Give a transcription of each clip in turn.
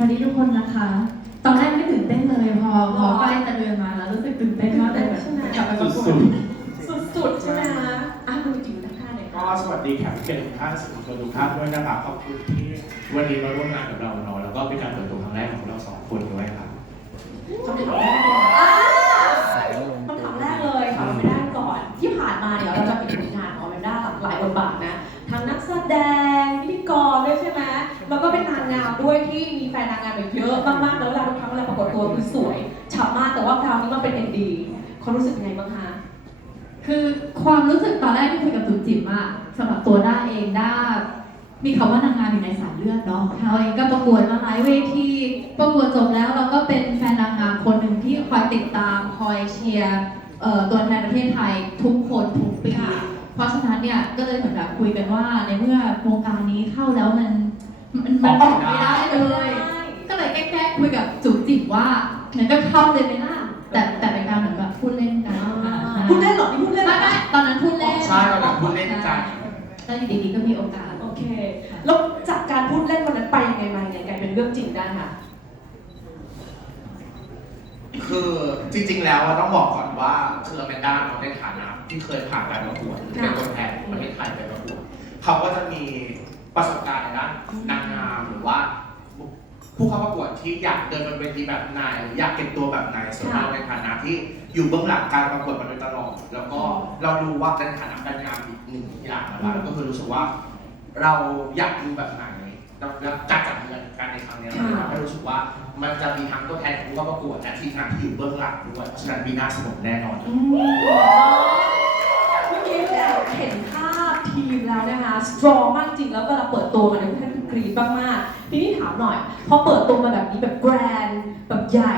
วัสดีทุกคนนะคะ ตอนแรกไม่ตื่นเต้นเลยพอพอใกล้จะเดินมาแล้วรู้สึกตื่นเต้นมากเลยแบบกลับไปประกวดสุดๆใช่ไหมคะอะดูจิ๋วทักทายหน่อยก็สวัสดีแขกผู้เกียรติทุกท่านสื่อมวลชนทุกท่านด้วยนะครับขอบคุณที่วันนี้มาร่วมงานกับเราเนาะแล้วก็เป็นการเปิดตัวครั้งแรกของเราสองคนด้วยครับ ด้วยที่มีแฟนนางงามแบบเยอะมากๆแล้วเวลาทุกครั้งเวลาปรากฏตัวคือสวยฉ่ำมากแต่ว่าคราวนี้มาเป็นเอ็นดีเขามรู้สึกยังไงบ้างคะ คือความรู้สึกตอนแรกที่คุยกับจุ๋มจิ๋มอะสำหรับตัวด้าเองด้ามีคำว่านางงามอยู่ในสายเลือดเนาะเราเองก็ประกวดมาหลายเวทีประกวดจบแล้วเราก็เป็นแฟนนางงามคนหนึ่งที่คอยติดตามคอยเชียร์เอ่อตัวแทนประเทศไทยทุกคนทุกปีค่ะเพราะฉะนั้นเนี่ยก็เลยเหมือนแบบคุยกันว่าในเมื่อโครงการนี้เข้าแล้วมัน มันมันออกไม่ได้เลย ก็เลยแกล้งๆคุยกับจุ๋มจิ๋มว่างั้นก็เข้าเลยไหมล่ะ แต่แต่เป็นการเหมือนแบบพูดเล่นกันอ่าใช่พูดเล่นเหรอนี่พูดเล่นเหรไม่อไม่ตอนนั้นพูดเล่นใช่เราแบบพูดเล่นกันแล้วอยู่ดีๆก็มีโอกาส โอเค แล้วจากการพูดเล่นวันนั้นไปยังไงมายังไงกลายเป็นเรื่องจริงได้ค่ะคือจริง ๆ แล้วอะต้องบอกก่อนว่าคืออแมนด้าเนาะในฐานะที่เคยผ่านการประกวดหรือเป็นตัวแทนของประเทศไทยไปประกวดเขาก็จะมี ประสบการณ์ในด้านนางงามหรือว่า ผู้เข้าประกวดที่อยากเดินบนเวทีแบบไหนหรืออยากเก็บตัวแบบไหนส่วนเราในฐานะที่อยู่เบื้องหลังการประกวดมาโดยตลอด แล้วก็เรารู้ว่าในฐานะการงานอีกหนึ่งอย่างนะครับก็คือรู้สึกว่า เราอยากดูแบบไหนแล้วแล้วการจัดเงินการในครั้งเนี้ยเราทำให้รู้สึกว่ามันจะมีทั้งตัวแทนของผู้เข้าประกวดและทีมงานที่อยู่เบื้องหลังด้วยเพราะฉะนั้นปีหน้าสนุกแน่นอนอืมเมื่อกี้แอบเห็นภาพทีมแล้วนะคะสตรองมาก ตัวมาเนี่ยท่านกรี๊ดมากๆทีนี้ถามหน่อยพอเปิดตัวมาแบบนี้แบบแกรนด์แบบใหญ่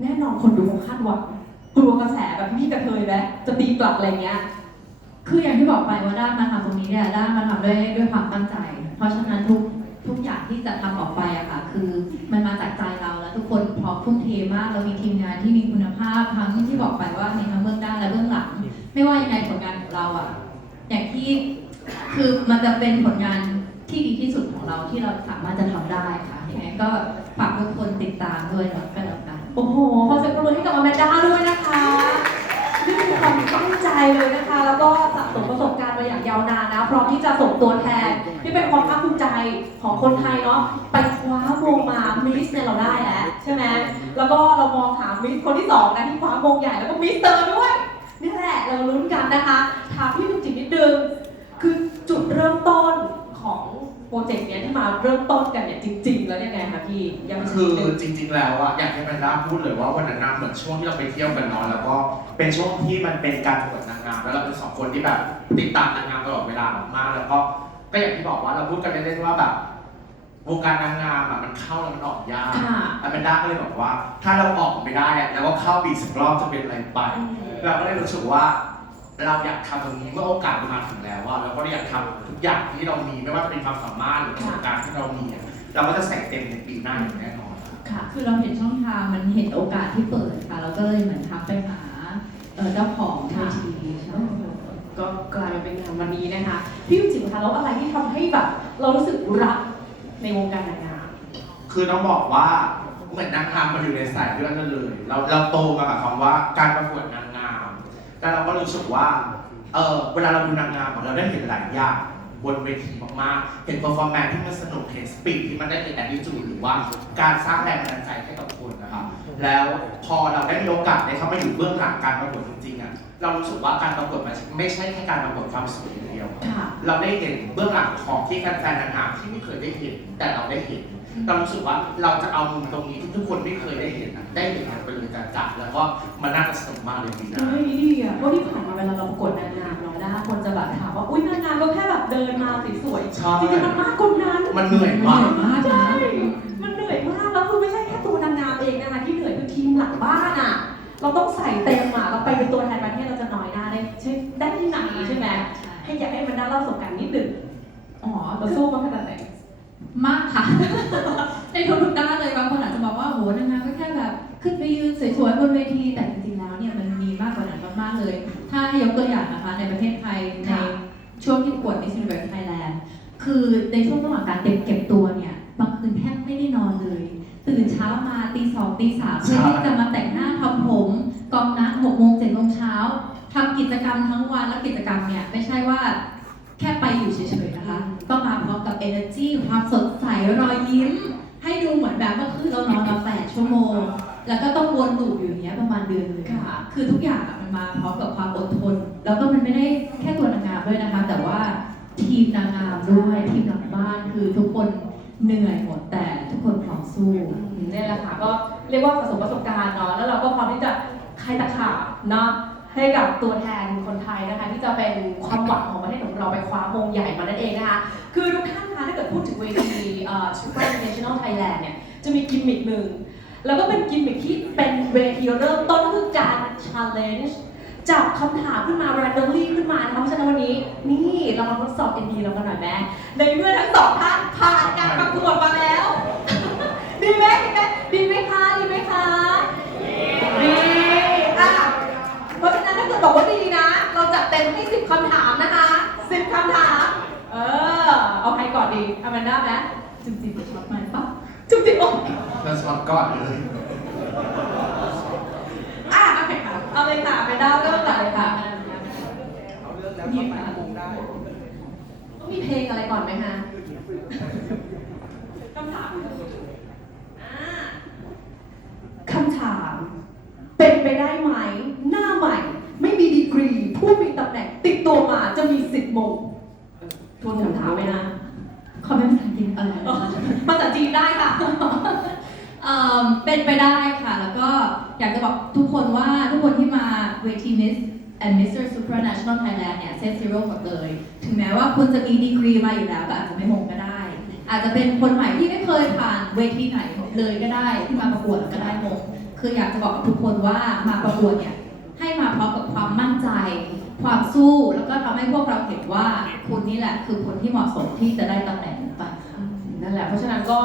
แน่นอนคนดูคงคาดหวังกลัวกระแสแบบพี่กระเทยไหมจะตีกลับอะไรเงี้ย คืออย่างที่บอกไปว่าด้ามาทำตรงนี้เนี่ยด้ามาทำด้วยด้วยความตั้งใจ เพราะฉะนั้นทุกทุกอย่างที่จะทำออกไปอะค่ะ คือมันมาจากใจเราแล้วทุกคนพร้อมทุ่มเทมากเรามีทีมงานที่มีคุณภาพทั้งที่บอกไปว่ามีทั้งเบื้องหน้าและเบื้องหลัง ไม่ว่ายังไงผลงานของเราอะอย่างที่คือมันจะเป็นผลงาน ที่ดีที่สุดของเราที่เราสามารถจะทำได้ค่ะยังไงก็ฝากทุกคนติดตามด้วยเนาะกันแล้วกันโอ้โหขอเสียงปรบมือให้กับอแมนด้าด้วยนะคะนี่คือความตั้งใจเลยนะคะ แล้วก็สะสมประสบการณ์มาอย่างยาวนานนะ พร้อมที่จะส่งตัวแทน ที่เป็นความภาคภูมิใจของคนไทยเนาะ ไปคว้ามงมา มิสเนี่ยเราได้แล้วใช่ไหม แล้วก็เรามองหามิสคนที่สองนะที่คว้ามงใหญ่แล้วก็มิสเตอร์ด้วย นี่แหละเราลุ้นกันนะคะ ถามพี่มุจิตนิดนึง คือจุดเริ่มต้น รเจกต์เนี้ยที่มาเริ่มต้นกันเนี่ยจริง ๆ แล้วยังไงคะพี่ยังไม่คือจริง ๆ แล้วอะอยากให้แมนด้าพูดเลยว่าวันนั้นน่ะเหมือนช่วงที่เราไปเที่ยวกันเนอนแล้วก็เป็นช่วงที่มันเป็นการประกวดนางงามแล้วเราเป็นสองคนที่แบบติดตามนางงามตลอดเวลามากๆแล้วก็ก็อย่างที่บอกว่าเราพูดกันเล่นๆว่าแบบวงการนางงามอะมันเข้าแล้วมันออกยากค่ะแล้วแมนด้าก็เลยบอกว่า ถ้าเราออกไม่ได้อะแล้วก็เข้าปีกสักรอบจะเป็นอะไรไป เราก็เลยรู้สึกว่า เราอยากทำตรงนี้เมื่อโอกาสมันมาถึงแล้วว่าเราก็อยากทำทุกอย่างที่เรามีไม่ว่าจะเป็นความสามารถหรือประสบการณ์ที่เรามีอะเราก็จะใส่เต็มในปีหน้าอย่างแน่นอน ค่ะ คือเราเห็นช่องทางมันเห็นโอกาสที่เปิดค่ะ เราก็เลยเหมือนทักไปหาเอ่อเจ้าของเวทีใช่ก็กลายมาเป็นงานวันนี้นะคะ พี่จิ๋วคะแล้วอะไรที่ทำให้แบบเรารู้สึกรักในวงการนางงาม คือต้องบอกว่าเหมือนนางงามมันอยู่ในสายเลือดนั่นเลย เราเราโตมากับคำว่าการประกวดนางงาม แล้วเราก็รู้สึกว่าเออเวลาเราดูนางงามอะเราได้เห็นหลายอย่างบนเวทีมากๆ เห็นเปอร์ฟอร์แมนที่มันสนุก เห็นสปีดที่มันได้เห็นแอดดิจูดหรือว่าการสร้างแรงบันดาลใจให้กับคนนะครับ แล้วพอเราได้มีโอกาสได้เข้ามาอยู่เบื้องหลังการประกวดจริงๆอะ เรารู้สึกว่าการประกวดมันไม่ใช่แค่การประกวดความสวยอย่างเดียวค่ะเราได้เห็นเบื้องหลังของที่แฟนๆนางงามที่ไม่เคยได้เห็น แต่เราได้เห็น เรารู้สึกว่าเราจะเอามุมตรงนี้ที่ทุกคนไม่เคยได้เห็นอะได้เห็นกันไปเลยจัดๆแล้วก็มาน่าจะสนุกมากเลยปีหน้า เฮ้ยดีอะเพราะที่ผ่านมาเวลาเราประกวดนางงามเราได้คนจะแบบถามว่า อุ้ยนางงามก็แค่แบบเดินมาสวยใช่ ๆจริงๆมันมากกว่านั้น มันเหนื่อยมากมากใช่นะมันเหนื่อยมาก แล้วคือไม่ใช่แค่ตัวนางงามเองนะคะที่เหนื่อยคือทีมหลังบ้านอะ เราต้องใส่เต็มอะเราไปเป็นตัวแทนประเทศเราจะน้อยหน้าได้ใช่ได้ที่ไหนใช่ไหมให้อยากให้มันได้เล่าประสบการณ์นิดหนึ่งอ๋อเราสู้มาขนาดไหน มากค่ะ ในทุกๆด้านเลยบางคนอาจจะบอกว่าโหนางงามก็แค่แบบ ขึ้นไปยืนสวยๆบนเวทีแต่จริงๆแล้วเนี่ยมันมีมากกว่านั้นมากๆเลย ถ้าให้ยกตัวอย่างนะคะในประเทศไทยในช่วงที่ประกวด Miss Universe Thailand คือในช่วงระหว่างการเก็บเก็บตัวเนี่ยบางคืนแทบไม่ได้นอนเลยตีสามเพื่อที่จะมาแต่งหน้าทำผมกองนัดหกโมงเจ็ดโมงเช้าทำกิจกรรมทั้งวันแล้วกิจกรรมเนี่ยไม่ใช่ว่าแค่ไปอยู่เฉย energy ความสดใสรอยยิ้ม ให้ดูเหมือนแบบเมื่อคืนเรานอนมาแปดชั่วโมง แล้วก็ต้องวนลูปอยู่อย่างเงี้ยประมาณเดือนหนึงค่ะ คือทุกอย่างอะมันมาพร้อมกับความอดทน แล้วก็มันไม่ได้แค่ตัวนางงามด้วยนะคะ แต่ว่าทีมนางงามด้วยทีมหลังบ้านคือทุกคนเหนื่อยหมดแต่ทุกคนพร้อมสู้นี่แหละค่ะก็เรียกว่าประสบประสบการณ์เนาะแล้วเราก็พร้อมที่จะใครตะขาบเนาะให้กับตัวแทนคนไทยนะคะ ที่จะเป็นความหวังของประเทศของเราไปคว้ามงใหญ่มานั่นเองนะคะ คือทุกท่าน พูดถึงเวทีเอ่อ Super International Thailand เนี่ยจะมีกิมมิคหนึ่งแล้วก็เป็นกิมมิคที่เป็นเวทีเริ่มต้นก็คือการ challenge จับคำถามขึ้นมา randomly ขึ้นมานะคะเพราะฉะนั้นวันนี้ นี่เรามาทดสอบ ND เรากันหน่อยแม่ในเมื่อทั้งสองท่านผ่านการประกวดมาแล้ว ดีไหมดีไหมดีไหมคะดีไหมคะดีอะเพราะฉะนั้นถ้าเกิดบอกว่าดีนะ เราจัดเต็มให้สิบคำถามนะคะสิบคำถาม เออ เอาใครก่อนดีอแมนด้าไหมจริงๆช็อตมันปะจุ๊บจิ๊บบอกเราช็อตก่อนเลยอะโอเคค่ะเอาเลยค่ะอแมนด้าเริ่มก่อนเลยค่ะมีไหมต้องมีเพลงอะไรก่อนไหมคะคำถามอ่าคำถาม เป็นไปได้ไหม หน้าใหม่ ไม่มีดีกรี ผู้มีตำแหน่ง ติดตัวมาจะมีสิทธิ์มง วนคำถามไหมนะคอมเมนต์ภาษาอังกฤษอะไรนะคะภาษาจีนได้ค่ะเอิ่มเป็นไปได้ค่ะ แล้วก็อยากจะบอกทุกคนว่าทุกคนที่มาเวที Miss and Mr. Supranational Thailand เนี่ยเซตซีโร่หมดเลย ถึงแม้ว่าคุณจะมีดีกรีมาอยู่แล้วก็อาจจะไม่มงก็ได้ อาจจะเป็นคนใหม่ที่ไม่เคยผ่านเวทีไหนเลยก็ได้ที่มาประกวดก็ได้มง คืออยากจะบอกกับทุกคนว่ามาประกวดเนี่ยให้มาพร้อมกับความมั่นใจ ความสู้แล้วก็ทำให้พวกเราเห็นว่าคุณนี่แหละ คือคนที่เหมาะสมที่จะได้ตำแหน่งนี้ไปค่ะนั่นแหละเพราะฉะนั้นก็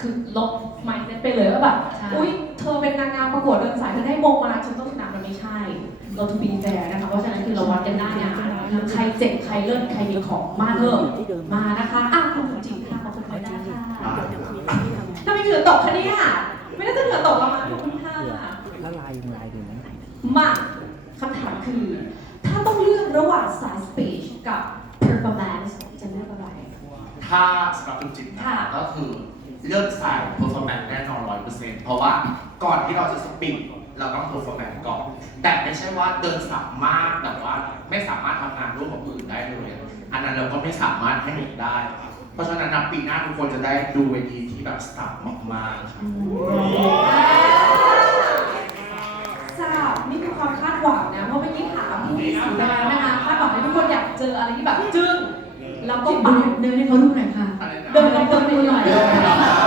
คือลบ mindset ไปเลยว่าแบบใช่อุ๊ยเธอเป็นนางงามประกวดเดินสายเธอได้มงมาฉันต้องชนะมันไม่ใช่ เราทูบีแฟร์นะคะเพราะฉะนั้นคือเราวัดกันได้นะใครเจ็บใครเลิศใครมีของมาเถอะมานะคะอะคุณจริงค่ะขอบคุณค่ะได้ค่ะทำไมเหงื่อตกคะเนี่ยไม่น่าจะเหงื่อตกแล้วมั้งขอบคุณค่ะแล้วลายยังลายอยู่ไหมมาคำถามคือ ระหว่างสาย speech กับ performance จะเลือกอะไร ถ้าสำหรับคุณจิตนะค่ะ ก็คือเลือกสาย performance แน่นอนร้อยเปอร์เซ็นต์เพราะว่าก่อนที่เราจะสปีดเราต้อง performance ก่อน แต่ไม่ใช่ว่าเดินสายมากแต่ว่าไม่สามารถทำงานร่วมกับคนอื่นได้เลยอันนั้นเราก็ไม่สามารถให้เห็นได้ เพราะฉะนั้นนะปีหน้าทุกคนจะได้ดูเวทีที่แบบสตาร์มากๆครับทราบ นี่คือความคาดหวังนะเพราะเมื่อกี้ถามผู้มีสีแดงนะคะคาดหวังให้ทุกคนอยากเจออะไรที่แบบจึ้งแล้วก็ก็ปัปังงเดินให้เขาดูหน่อยค่ะอะไรนะเดินลองเดินดูหน่อยอย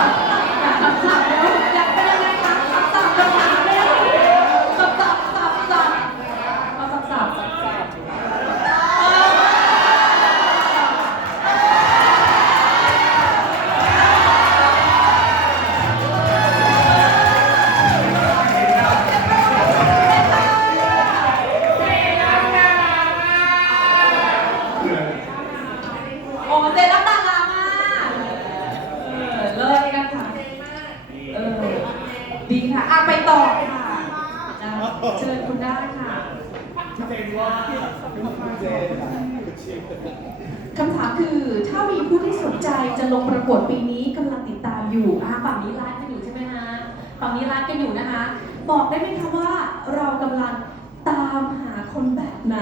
คำถามคือถ้ามีผู้ที่สนใจจะลงประกวดปีนี้กำลังติดตามอยู่อะฝั่งนี้ไลฟ์กันอยู่ใช่ไหมฮะฝั่งนี้ไลฟ์กันอยู่นะคะ บอกได้ไหมคะว่าเรากำลังตามหาคนแบบไหน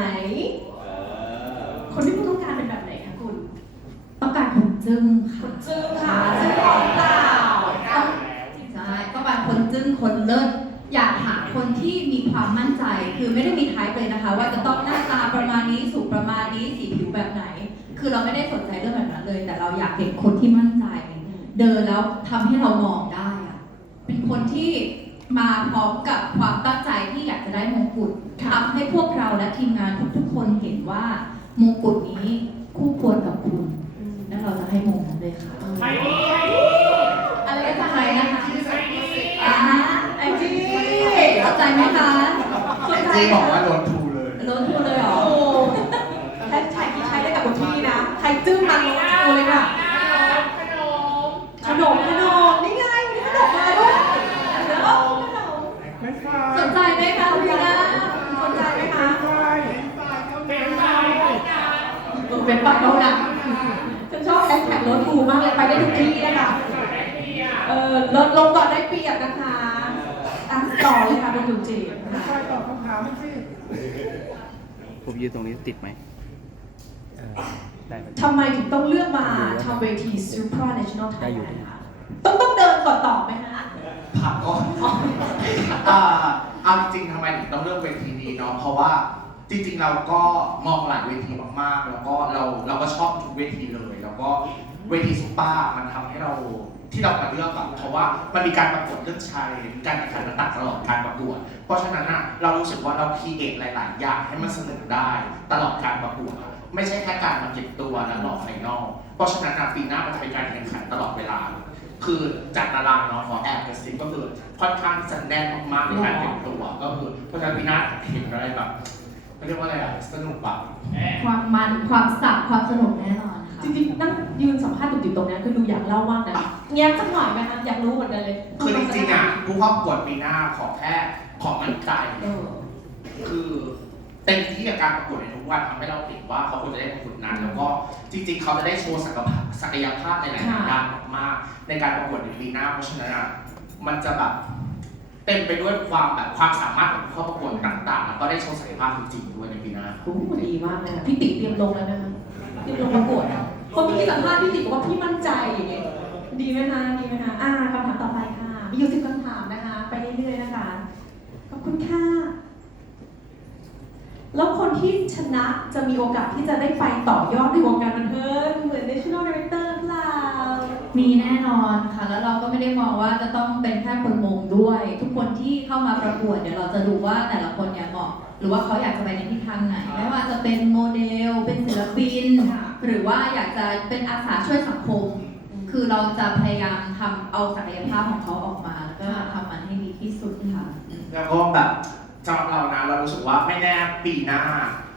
คนที่คุณต้องการเป็นแบบไหนคะคุณต้องการคนจึ้งคค่ะนจึ้งค่ะจึ้งของเปล่าใช่ต้องการคนจึ้งคนเลิศ อยากหาคนที่มีความมั่นใจ คือไม่ได้มีท้ายเลยนะคะ ว่าจะต้องหน้าตาประมาณนี้สูงประมาณนี้สีผิวแบบไหน คือเราไม่ได้สนใจเรื่องแบบนั้นเลย แต่เราอยากเห็นคนที่มั่นใจ เดินแล้วทำให้เรามองได้อะเป็นคนที่มาพร้อมกับความตั้งใจที่อยากจะได้มงกุฎทำให้พวกเราและทีมงานทุกๆคนเห็นว่ามงกุฎนี้คู่ควรกับคุณ และเราจะให้มงนั้นเลยค่ะ พี่บอกว่าล้นทูเลยล้นทูเลยเหรอโอ้ใช้ที่ใช้ได้กับคนที่นะ ใครจึ้งมันล้นทูเลยอะขนมขนมนี่ไงมีขนมมาด้วยขนมสนใจไหมคะคุณนะสนใจไหมคะเป็นไปเป็นปไปเขาหนักฉันชอบแฮชแท็กรถทูมากเลยไปได้ทุกที่นะคะเออรถลงก่อนได้เปรียบนะคะ ต่อเลยค่ะคุณจุ๋มจีบนะคะผมยืนตรงนี้ติดไหมเออได้ไหมทำไมถึงต้องเลือกมาทำเวที Supra National ได้อยู่ Thailand คะต้องต้องเดินก่อนตอบไหมคะผักก่อนอ่าเอาจริงๆทำไมถึงต้องเลือกเวทีนี้เนาะเพราะว่าจริงๆเราก็มองหลายเวทีมากๆ แล้วก็เราเราก็ชอบทุกเวทีเลย แล้วก็เวทีซุปเปอร์มันทำให้เรา ที่เรามาเลือกอะเพราะว่ามันมีการประกวดเรื่องชัยการแข่งขันมาตัดตลอดการประกวด เพราะฉะนั้นอะเรารู้สึกว่าเราคีเอทหลาย ๆ อย่างให้มันสนุกได้ตลอดการประกวดไม่ใช่แค่การมาเก็บตัวแล้วหลอกไฟนอลเพราะฉะนั้นอะปีหน้ามันจะเป็นการแข่งขันตลอดเวลา คือจัดตารางเนาะขอแอบกระซิบก็คือค่อนข้างจะแน่นมากๆในการเตรียมตัวก็คือเพราะฉะนั้นปีหน้าเห็นอะไรแบบเขาเรียกว่าอะไรอะสนุกแบบความมันความสับความสนุกแน่นอน จริงๆนั่งยืนสัมภาษณ์จุ๋มๆตรงนี้คือดูอยากเล่ามากนะแง้มสักหน่อยไหมคะอยากรู้เหมือนกันเลยคือจริงๆอะผู้เข้าประกวดปีหน้าขอแค่ขอมั่นใจเออคือเต็มที่กับการประกวดในทุกวันทำให้เราเห็นว่าเขาควรจะได้มงกุฎนั้น แล้วก็จริง ๆ เขาจะได้โชว์ศักยภาพศักยภาพในหลายๆด้านมากๆในการประกวดในปีหน้าเพราะฉะนั้นอะมันจะแบบเต็มไปด้วยความแบบความสามารถของผู้เข้าประกวดต่างๆ แล้วก็ได้โชว์ศักยภาพจริงๆด้วยในปีหน้าโอ้โหดีมากเลยค่ะพี่ติเตรียมลงแล้วนะคะเตรียมลงประกวดอะ คนที่สัมภาษณ์พี่ติบอกว่าพี่มั่นใจอย่างเงี้ยดีไหมคะดีไหมคะอ่าคำถามต่อไปค่ะ มีอยู่สิบคำถามนะคะ ไปเรื่อยๆนะคะ ขอบคุณค่ะ แล้วคนที่ชนะจะมีโอกาสที่จะได้ไปต่อยอดในวงการบันเทิงเหมือน National Director หรือเปล่ามีแน่นอนค่ะ แล้วเราก็ไม่ได้มองว่าจะต้องเป็นแค่คนมงด้วย ทุกคนที่เข้ามาประกวดเดี๋ยวเราจะดูว่าแต่ละคนเนี่ยเหมาะ หรือว่าเขาอยากจะไปในทิศทางไหน ไม่ว่าจะเป็นโมเดล เป็นศิลปินค่ะหรือว่าอยากจะเป็นอาสาช่วยสังคม คือเราจะพยายามทำเอาศักยภาพของเขาออกมา แล้วก็ทำมันให้ดีที่สุดค่ะแล้วก็แบบ สำหรับเรานะเรารู้สึกว่าไม่แน่ปีหน้า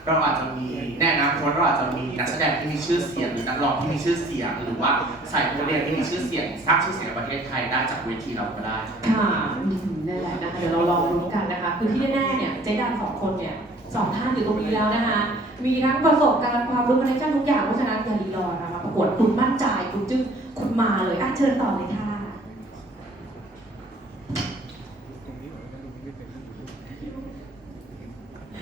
เราอาจจะมีแน่นะคนเราอาจจะมีนักแสดงที่มีชื่อเสียงหรือนักร้องที่มีชื่อเสียง หรือว่าสายโมเดลที่มีชื่อเสียงสร้างชื่อเสียงในประเทศไทยได้จากเวทีเราก็ได้ ค่ะอืมนั่นแหละนะคะเดี๋ยวเราลองรู้กันนะคะ คือที่แน่ๆเนี่ยเจ๊ดันสองคนเนี่ยสองท่านอยู่ตรงนี้แล้วนะคะ มีทั้งประสบการณ์ความรู้คอนเนคชั่นทุกอย่างเพราะฉะนั้นอย่ารีรอนะคะมาประกวดคุณมั่นใจคุณจึงคุณมาเลยอะเชิญต่อเลยค่ะ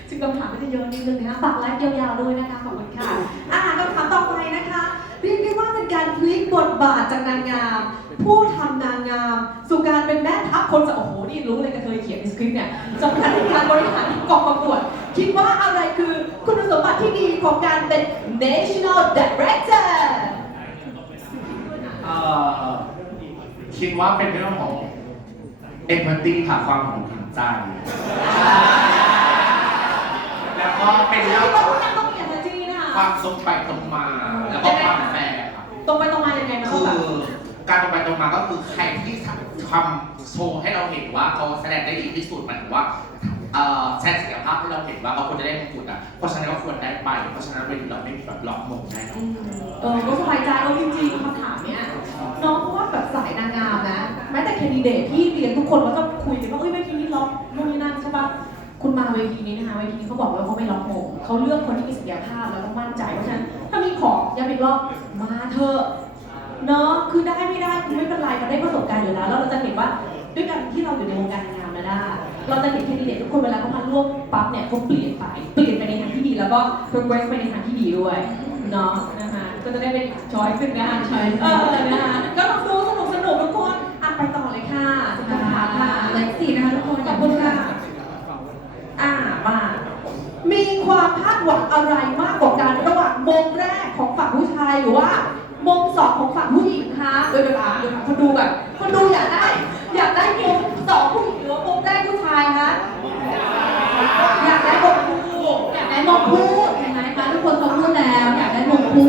ซึ่งคำถามก็จะเยอะนิดนึงนะคะ ฝากไลฟ์ยาวๆด้วยนะคะขอบคุณค่ะอ่าคำถามต่อไปนะคะ เรียกได้ว่าเป็นการพลิกบทบาทจากนางงาม ผู้ทำนางงาม สู่การเป็นแม่ทัพคนจะโอ้โหนี่รู้เลยกระเทยเขียนในสคริปต์เนี่ยสำคัญในการบริหารกองประกวด คิดว่าอะไรคือคุณสมบัติที่ดีของการเป็น national director เอ่อคิดว่าเป็นเรื่องของ empathy ค่ะความห่วงเห็นใจ ตรงไปตรงมา แล้วก็ความแฟร์ค่ะตรงไปตรงมายังไงมันต้คืองอแบบการตรงไปตรงมาก็คือใครที่ทำโชว์ให้เราเห็นว่าเขาแสดงได้ดีที่สุดหมายถึงว่าเอ่อแสดงศักยภาพให้เราเห็นว่าเขาควรจะได้มงกุฎอะเพราะฉะนั้นก็ควรได้ไป เพราะฉะนั้นเวทีเราไม่มีแบบหลอกมงแน่นอนเออก็สบายใจเออจริงๆคำถามเนี้ยน้องเพราะว่าแบบสายนางงามนะ แม้แต่แคนดิเดตที่เรียนทุกคนก็จะคุยกันว่าเอ้ยเวทีนี้ล็อกนู่นนี่นั่นใช่ปะ คุณมาเวทีนี้นะคะเวทีนี้เขาบอกว่าเขาไม่ล็อกมงเขาเลือกคนที่มีศักยภาพแล้วก็มั่นใจเพราะฉะนั้นถ้ามีของย้ำอีกรอบมาเถอะเนาะคือได้ไม่ได้คือไม่เป็นไรมันได้ประสบการณ์อยู่แล้วแล้วเราจะเห็นว่าด้วยกันที่เราอยู่ในวงการนางงามมาได้เราจะเห็นแคนดิเดตทุกคนเวลาเขามาร่วมปั๊บเนี่ยเขาเปลี่ยนไปเปลี่ยนไปในทางที่ดีแล้วก็ progress ไปในทางที่ดีด้วยเนาะนะคะก็จะได้เป็นช้อยขึ้นนะคะ choice เออนะคะก็ลองดูสนุกสนุกทุกคนอะไปต่อเลยค่ะสุดท้ายค่ะเลขสี่นะคะทุกคนขอบคุณค่ะ อ่ามา มีความคาดหวังอะไรมากกว่ากันระหว่างมงแรกของฝั่งผู้ชายหรือว่ามงสองของฝั่งผู้หญิงคะโดยเวลาดูคนดูแบบคนดูอยากได้ อยากได้มงสองผู้หญิงหรือว่ามงแรกผู้ชายคะอยากได้มงคู่อยากได้มงคู่เห็นไหมคะทุกคนเขาพูดแล้ว อยากได้มงคู่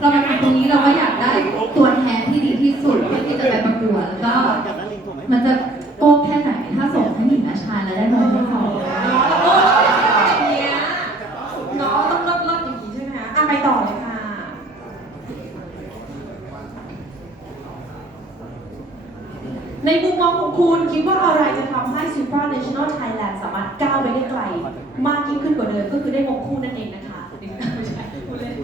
เรามาถึงตรงนี้เราก็อยากได้ตัวแทนที่ดีที่สุดเพื่อที่จะไปประกวดแล้วก็มันจะโก้แค่ไหนถ้าส่งให้หญิงและชายแล้วได้มงให้เขา เอออย่างเงี้ยเนาะต้องเลิศเลิศอย่างนี้ใช่ไหมคะอะไปต่อเลยค่ะ ในมุมมองของคุณคิดว่าอะไรจะทำให้ Supra National Thailand สามารถก้าวไปได้ไกล มากยิ่งขึ้นกว่าเดิมก็คือได้มงคู่นั่นเองนะคะไม่ใช่พูดเล่น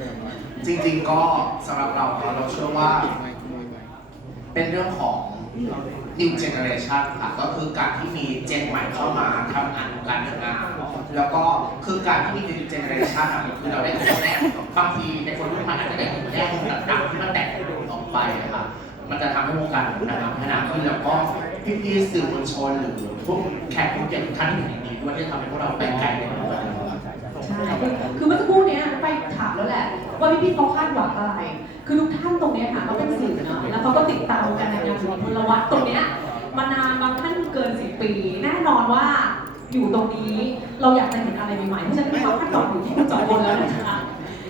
จริงๆก็สำหรับเราเนาะเราเชื่อว่า เป็นเรื่องของ new generation ค่ะก็คือการที่มีเจนใหม่เข้ามาทำงานวงการนางงามแล้วก็คือการที่มี new generation อะคือเราได้คนแรกบางทีในคนรุ่นใหม่อาจจะได้คนแรกต่างๆที่มันแตกต่างออกไปนะคะมันจะทำให้วงการนางงามพัฒนาขึ้นแล้วก็พี่ๆสื่อมวลชนหรือพวกแขกผู้เกียรติทุกท่านที่อยู่ในนี้ด้วยที่ทำให้พวกเราไปไกลใน ใช่คือคือเมื่อสักครู่เนี้ยไปถามแล้วแหละ ว่าพี่ๆเขาคาดหวังอะไร คือทุกท่านตรงเนี้ยค่ะเขาเป็นสื่อเนาะแล้วเขาก็ติดตามการนางงามอยู่ในพลวัตตรงเนี้ยมานานบางท่านเกินสิบปี แน่นอนว่าอยู่ตรงนี้เราอยากจะเห็นอะไรใหม่ๆเพราะฉะนั้นเขาคาดหวังอยู่ที่คุณจอยบนแล้วนะคะ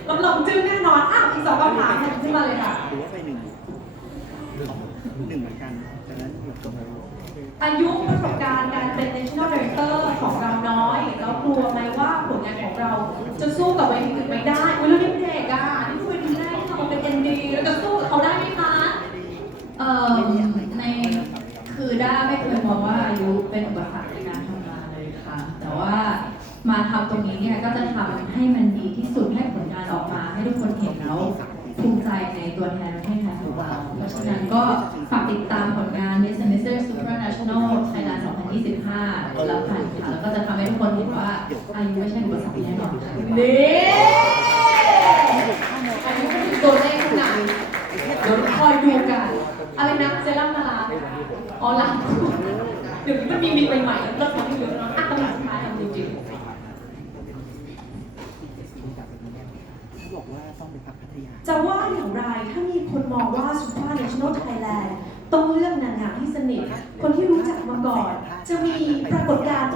รับรองจึ้งแน่นอนอ้าวอีกสองคำถามค่ะขึ้นมาเลยค่ะ หรือว่าไปหนึ่ง หนึ่งเหมือนกันดังนั้นอยู่ตรงนั้นอายุประสบการณ์การเป็น national director ของเราน้อย เรากลัวไหมว่าผลงานของเรา จะสู้กับเวทีอื่นไม่ได้อุ้ยแล้วนี่เด็กอะนี่คือเวทีแรกที่เรามาเป็น ND เราจะสู้กับเขาได้ไหมคะเอ่อในคือด้าไม่เคยมองว่าอายุเป็นอุปสรรคในการทำงานเลยค่ะ แต่ว่ามาทำตรงนี้เนี่ยก็จะทำให้มันดีที่สุดให้ผลงานออกมาให้ทุกคนเห็นแล้ว ภูมิใจในตัวแทนประเทศไทยของเรา เพราะฉะนั้นก็ฝากติดตามผลงาน Miss and Mr. Supranational Thailand 2025 แล้วกันค่ะแล้วก็จะทำให้ทุกคนเห็นว่าอายุไม่ใช่อุปสรรคแน่นอนค่ะนี่อายุไม่ถึงตัวเลขขนาดเดี๋ยวคอยดูกัน อะไรนะเซรั่มนาราอ๋อหลังเดี๋ยวนี้มันมีมิกใหม่ๆแล้วเลิกทำให้เยอะเนาะอะคำถามสุดท้ายทำจริง เขาบอกว่าต้องไปพักพัทยา ๆ จะว่าอย่างไรถ้ามีคนมองว่า Super National Thailand ต้องเลือกนางงามที่สนิท คนที่รู้จักมาก่อน จะมีปรากฏการณ์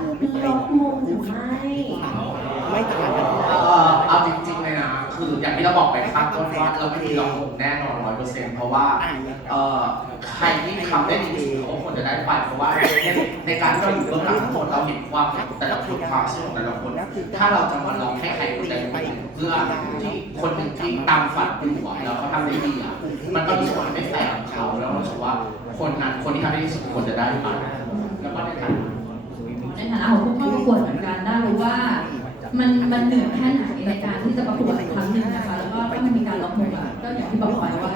ล็อกมงหรือไม่ ไม่ต่างกันเอ่อเอาจริงๆเลยนะ คืออย่างที่เราบอกไปข้างต้นว่าเราไม่มีเราคงแน่นอนร้อยเปอร์เซ็นต์เพราะว่าเอ่อใครที่ทำได้ดีที่สุดเขาควรจะได้ไปเพราะว่าในการที่เราอยู่เบื้องหลังทั้งหมดเราเห็นความเก่งของแต่ละคนความสนุกแต่ละคน ถ้าเราจะมาลองให้ใครคนใดคนหนึ่งเพื่อที่ คนหนึ่งที่ตามฝันอยู่อะแล้วเขาทำได้ดีอะมันก็รู้สึกว่ามันไม่แฟร์กับเขาแล้วรู้สึกว่าคนนั้นคนที่ทำได้ดีสุดควรจะได้ไปแล้วก็ในฐานะในฐานะของผู้เข้าประกวดเหมือนกันได้รู้ว่า มันมันเหนื่อยแค่ไหนในการที่จะประกวดครั้งหนึ่งนะคะแล้วก็ถ้ามันมีการล็อกมงอะก็อย่างที่บอกไปว่า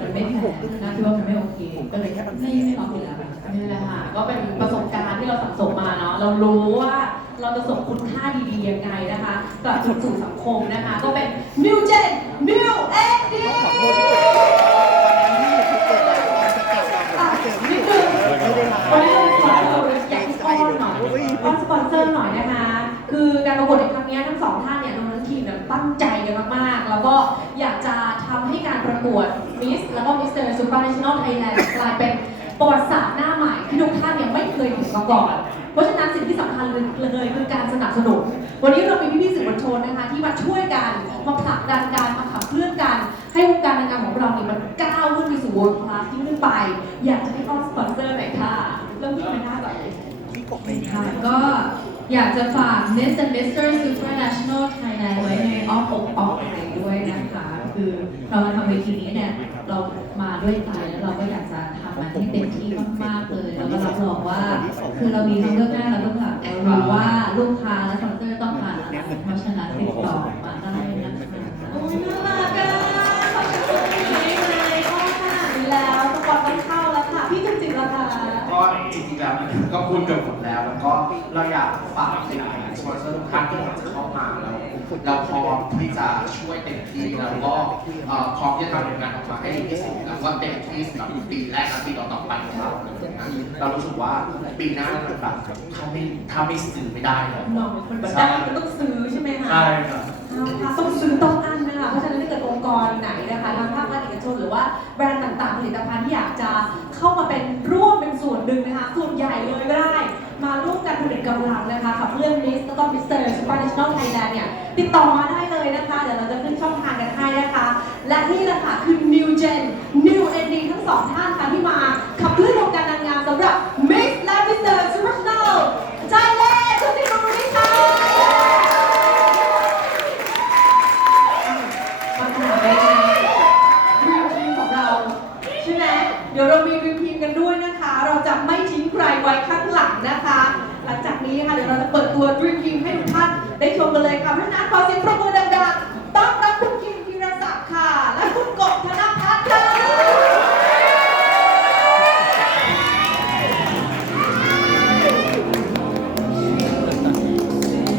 มันไม่แฟร์นะคิดว่ามันไม่โอเคก็เลยไม่ไม่ล็อกอยู่แล้ว นี่แหละค่ะก็เป็นประสบการณ์ที่เราสังสมมาเนาะเรารู้ว่าเราจะส่งคุณค่าดีๆยังไงนะคะกลับสู่สังคมนะคะ ก็เป็น New Gen New AD อะนิดนึงวันนี้ขอเราอยากให้อ้อนหน่อยอ้อสปอนเซอร์หน่อยนะคะ คือการประกวดในครั้งนี้ทั้งสองท่านเนี่ยรวมทั้งทีมเนี่ยตั้งใจกันมากๆ แล้วก็อยากจะทำให้การประกวด Miss แล้วก็ Mr. Supranational Thailand กลายเป็น ประวัติศาสตร์หน้าใหม่ที่ทุกท่านเนี่ยไม่เคยเห็นมาก่อน เพราะฉะนั้นสิ่งที่สำคัญเลยคือการสนับสนุน วันนี้เรามีพี่ๆสื่อมวลชนนะคะ ที่มาช่วยกันมาผลักดันการมาขับเคลื่อนกันให้วงการนางงามของเราเนี่ยมันก้าวขึ้นไปสู่ world class ยิ่งขึ้นไป อยากจะให้อ้อนสปอนเซอร์หน่อยค่ะเริ่มที่เป็นหน้าก่อนเลยที่ปกไปค่ะก็อยากจะฝาก Miss and Mr. Supranational Thailand ไว้ในอ้อมอกอ้อมใจด้วยนะคะ คือเรามาทำเวทีนี้เนี่ย เรามาด้วยใจแล้วเราก็อยากจะทำ มันให้เต็มที่มากๆเลย แล้วก็รับรองว่า คือเรามีทั้งเรื่องหน้าและเรื่องหลังเรารู้ว่าลูกค้าและสปอนเซอร์ต้องการอะไรเพราะฉะนั้นติดต่อมาได้นะคะ ก็พูดเกือบหมดแล้ว แล้วก็เราอยากฝากถึงสปอนเซอร์ทุกท่านที่อยากจะเข้ามาแล้วเราพร้อมที่จะช่วยเต็มที่แล้วก็เอ่อพร้อมที่จะทำผลงานออกมาให้ดีที่สุดแล้วก็เต็มที่สำหรับปีแรกและปีต่อๆไปของเราเรารู้สึกว่าปีหน้ามันแบบถ้าไม่ถ้าไม่ซื้อไม่ได้เลยน้องเป็นคนแบบได้มันต้องซื้อใช่ไหมคะใช่ครับเอาค่ะต้องซื้อต้องอันนะคะ เพราะฉะนั้นถ้าเกิดองค์กรไหนนะคะทางภาครัฐเอกชนหรือว่าแบรนด์ต่างๆ ผลิตภัณฑ์ที่อยากจะ เข้ามาเป็นร่วมเป็นส่วนหนึ่งนะคะ ส่วนใหญ่เลยก็ได้ มาร่วมกันผลิตกำลังนะคะขับเรื่อนมิสแล้วก็มิสเตอร์สปอร์เนชั่นแนลไทยแลนด์เนี่ยติดต่อมาได้เลยนะคะ เดี๋ยวเราจะขึ้นช่องทางกันให้นะคะ และนี่แหละค่ะคือ New Gen New